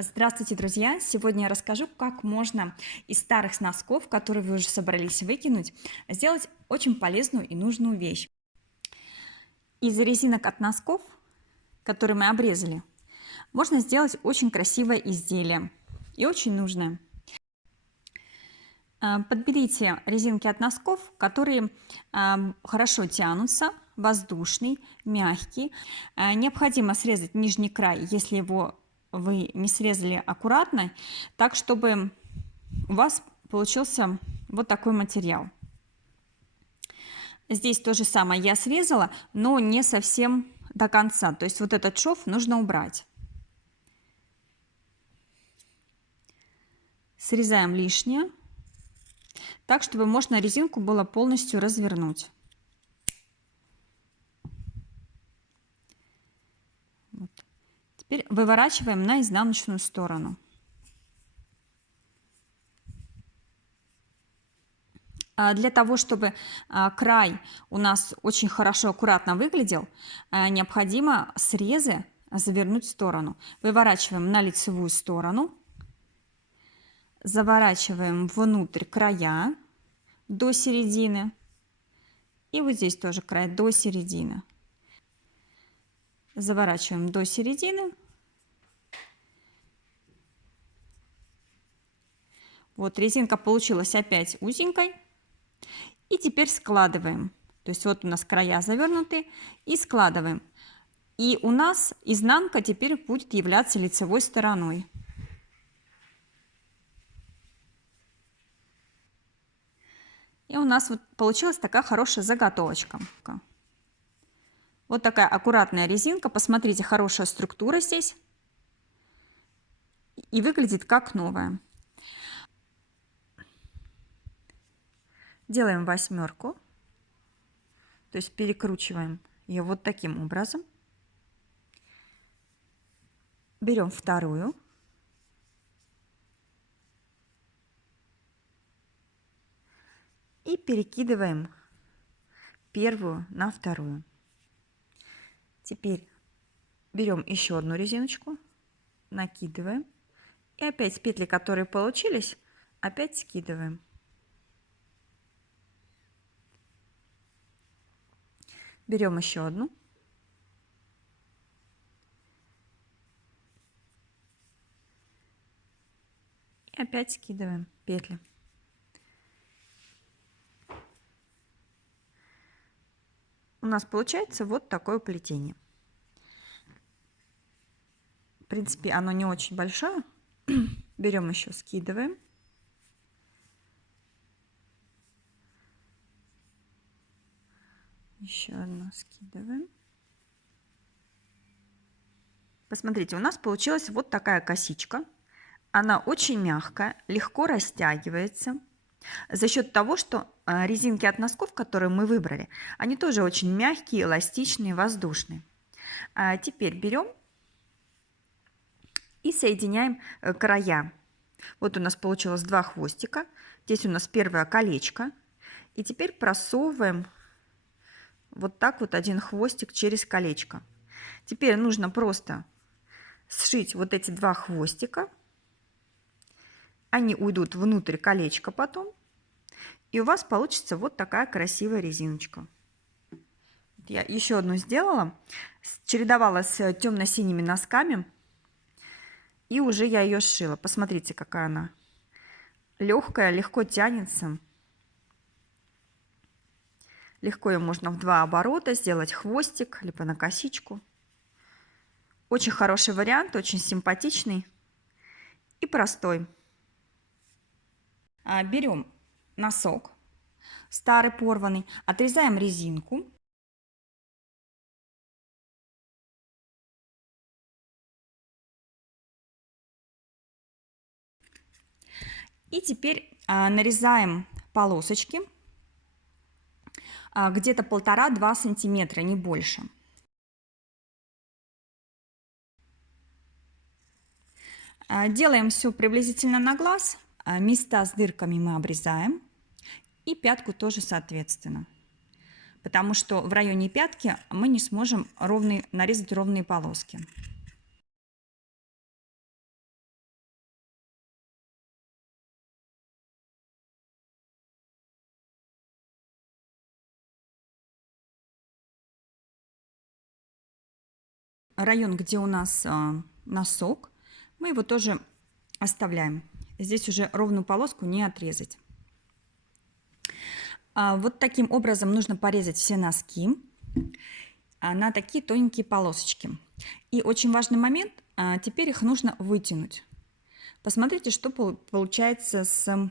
Здравствуйте, друзья! Сегодня я расскажу, как можно из старых носков, которые вы уже собрались выкинуть, сделать очень полезную и нужную вещь. Из резинок от носков, которые мы обрезали, можно сделать очень красивое изделие и очень нужное. Подберите резинки от носков, которые хорошо тянутся, воздушный, мягкий. Необходимо срезать нижний край, если его вы не срезали аккуратно, так чтобы у вас получился вот такой материал. Здесь то же самое я срезала, но не совсем до конца, то есть вот этот шов нужно убрать. Срезаем лишнее, так чтобы можно резинку было полностью развернуть. Вот. Теперь выворачиваем на изнаночную сторону. Для того, чтобы край у нас очень хорошо, аккуратно выглядел, необходимо срезы завернуть в сторону. Выворачиваем на лицевую сторону, заворачиваем внутрь края до середины. И вот здесь тоже край до середины. Заворачиваем до середины. Вот резинка получилась опять узенькой. И теперь складываем. То есть вот у нас края завернуты и складываем. И у нас изнанка теперь будет являться лицевой стороной. И у нас вот получилась такая хорошая заготовочка. Вот такая аккуратная резинка. Посмотрите, хорошая структура здесь. И выглядит как новая. Делаем восьмерку. То есть перекручиваем ее вот таким образом. Берем вторую. И перекидываем первую на вторую. Теперь берем еще одну резиночку, накидываем. И опять петли, которые получились, опять скидываем. Берем еще одну. И опять скидываем петли. У нас получается вот такое плетение. В принципе, оно не очень большое. Берем еще, скидываем. Еще одну скидываем. Посмотрите, у нас получилась вот такая косичка. Она очень мягкая, легко растягивается. За счет того, что резинки от носков, которые мы выбрали, они тоже очень мягкие, эластичные, воздушные. Теперь берем и соединяем края. Вот у нас получилось два хвостика. Здесь у нас первое колечко. И теперь просовываем вот так вот один хвостик через колечко. Теперь нужно просто сшить вот эти два хвостика. Они уйдут внутрь колечка потом. И у вас получится вот такая красивая резиночка. Я еще одну сделала. Чередовала с темно-синими носками. И уже я ее сшила. Посмотрите, какая она легкая, легко тянется. Легко ее можно в два оборота сделать, хвостик, либо на косичку. Очень хороший вариант, очень симпатичный и простой. Берем носок старый порванный, отрезаем резинку. И теперь нарезаем полосочки где-то 1,5–2 сантиметра, не больше. Делаем все приблизительно на глаз. Места с дырками мы обрезаем. И пятку тоже соответственно. Потому что в районе пятки мы не сможем нарезать ровные полоски. район, где у нас носок, мы его тоже оставляем. Здесь уже ровную полоску не отрезать. Вот таким образом нужно порезать все носки на такие тоненькие полосочки. И очень важный момент, теперь их нужно вытянуть. Посмотрите, что получается с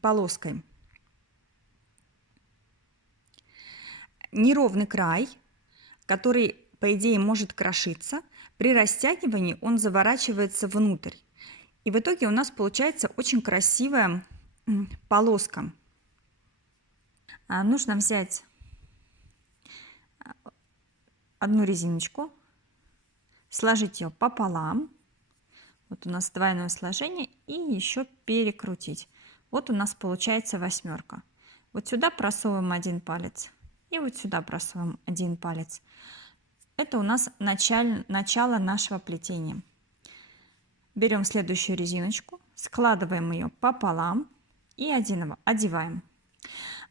полоской. Неровный край, который, по идее, может крошиться, при растягивании он заворачивается внутрь. И в итоге у нас получается очень красивая полоска. Нужно взять одну резиночку, сложить ее пополам. Вот у нас двойное сложение, и еще перекрутить. Вот у нас получается восьмерка. Вот сюда просовываем один палец, и вот сюда просовываем один палец. Это у нас начало нашего плетения. Берем следующую резиночку, складываем ее пополам и одеваем.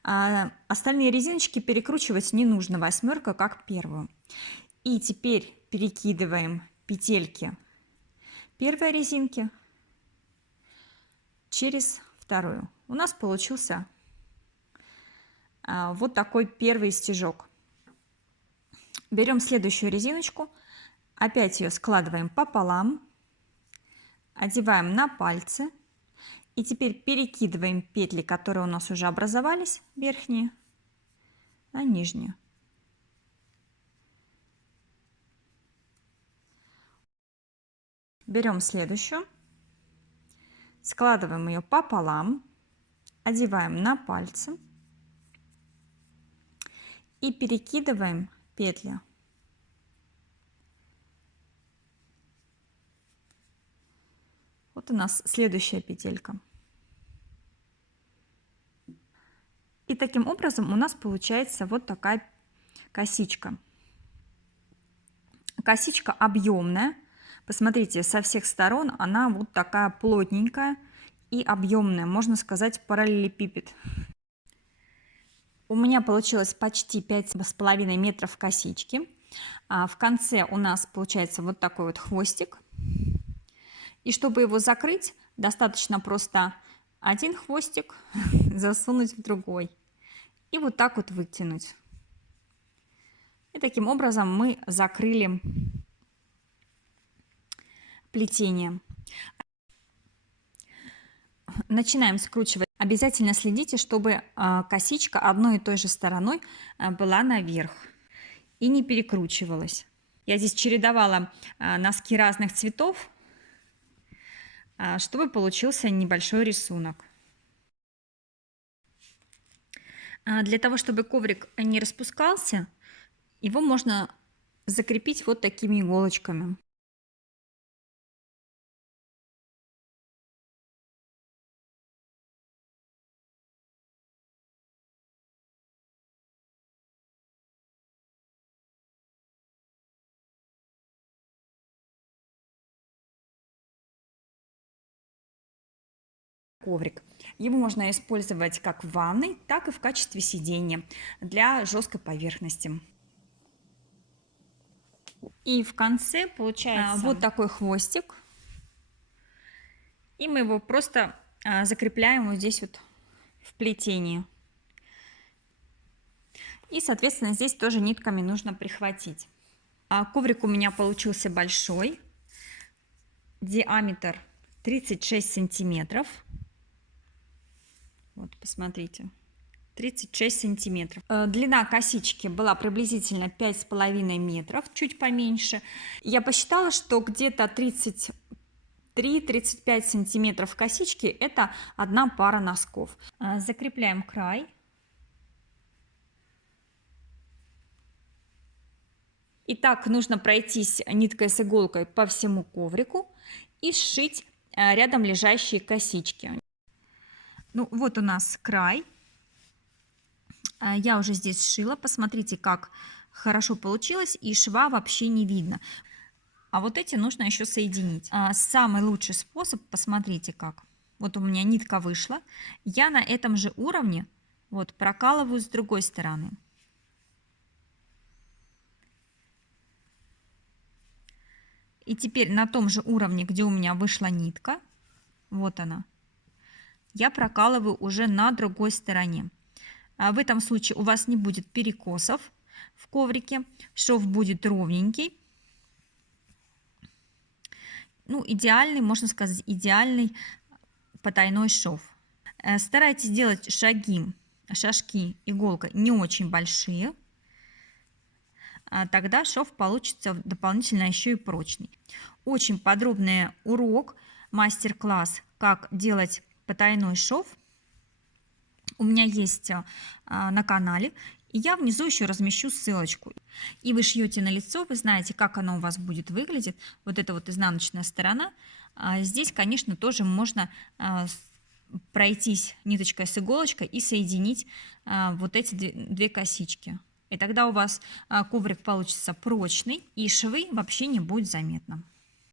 Остальные резиночки перекручивать не нужно, восьмерка как первую. И теперь перекидываем петельки первой резинки через вторую. У нас получился вот такой первый стежок. Берем следующую резиночку, опять ее складываем пополам, одеваем на пальцы. И теперь перекидываем петли, которые у нас уже образовались, верхние, на нижнюю. Берем следующую, складываем ее пополам, одеваем на пальцы и перекидываем петли. Вот у нас следующая петелька. И таким образом у нас получается вот такая косичка. Косичка объемная. Посмотрите, со всех сторон она вот такая плотненькая и объемная, можно сказать, параллелепипед. У меня получилось почти 5,5 метров косички. В конце у нас получается вот такой вот хвостик. И чтобы его закрыть, достаточно просто один хвостик засунуть в другой и вот так вот вытянуть. И таким образом мы закрыли плетение. Начинаем скручивать. Обязательно следите, чтобы косичка одной и той же стороной была наверх и не перекручивалась. Я здесь чередовала носки разных цветов, чтобы получился небольшой рисунок. Для того, чтобы коврик не распускался, его можно закрепить вот такими иголочками. Коврик. Его можно использовать как в ванной, так и в качестве сидения для жесткой поверхности. И в конце получается вот такой хвостик. И мы его просто закрепляем вот здесь вот в плетении. И, соответственно, здесь тоже нитками нужно прихватить. Коврик у меня получился большой. Диаметр 36 сантиметров. Вот, посмотрите, 36 сантиметров. Длина косички была приблизительно 5,5 метров, чуть поменьше. Я посчитала, что где-то 33-35 сантиметров косички – это одна пара носков. Закрепляем край. И так нужно пройтись ниткой с иголкой по всему коврику и сшить рядом лежащие косички. Ну вот у нас край. Я уже здесь сшила. Посмотрите, как хорошо получилось, и шва вообще не видно. А вот эти нужно еще соединить. Самый лучший способ, посмотрите как. Вот у меня нитка вышла. Я на этом же уровне вот прокалываю с другой стороны. И теперь на том же уровне, где у меня вышла нитка, вот она, я прокалываю уже на другой стороне. В этом случае у вас не будет перекосов в коврике, шов будет ровненький. Ну, идеальный, можно сказать, идеальный потайной шов. Старайтесь делать шажки иголкой не очень большие. Тогда шов получится дополнительно еще и прочный. Очень подробный урок, мастер-класс, как делать потайной шов, у меня есть на канале. И я внизу еще размещу ссылочку. И вы шьете на лицо, вы знаете, как оно у вас будет выглядеть. Вот эта вот изнаночная сторона. Здесь, конечно, тоже можно пройтись ниточкой с иголочкой и соединить вот эти две косички. И тогда у вас коврик получится прочный, и швы вообще не будет заметно.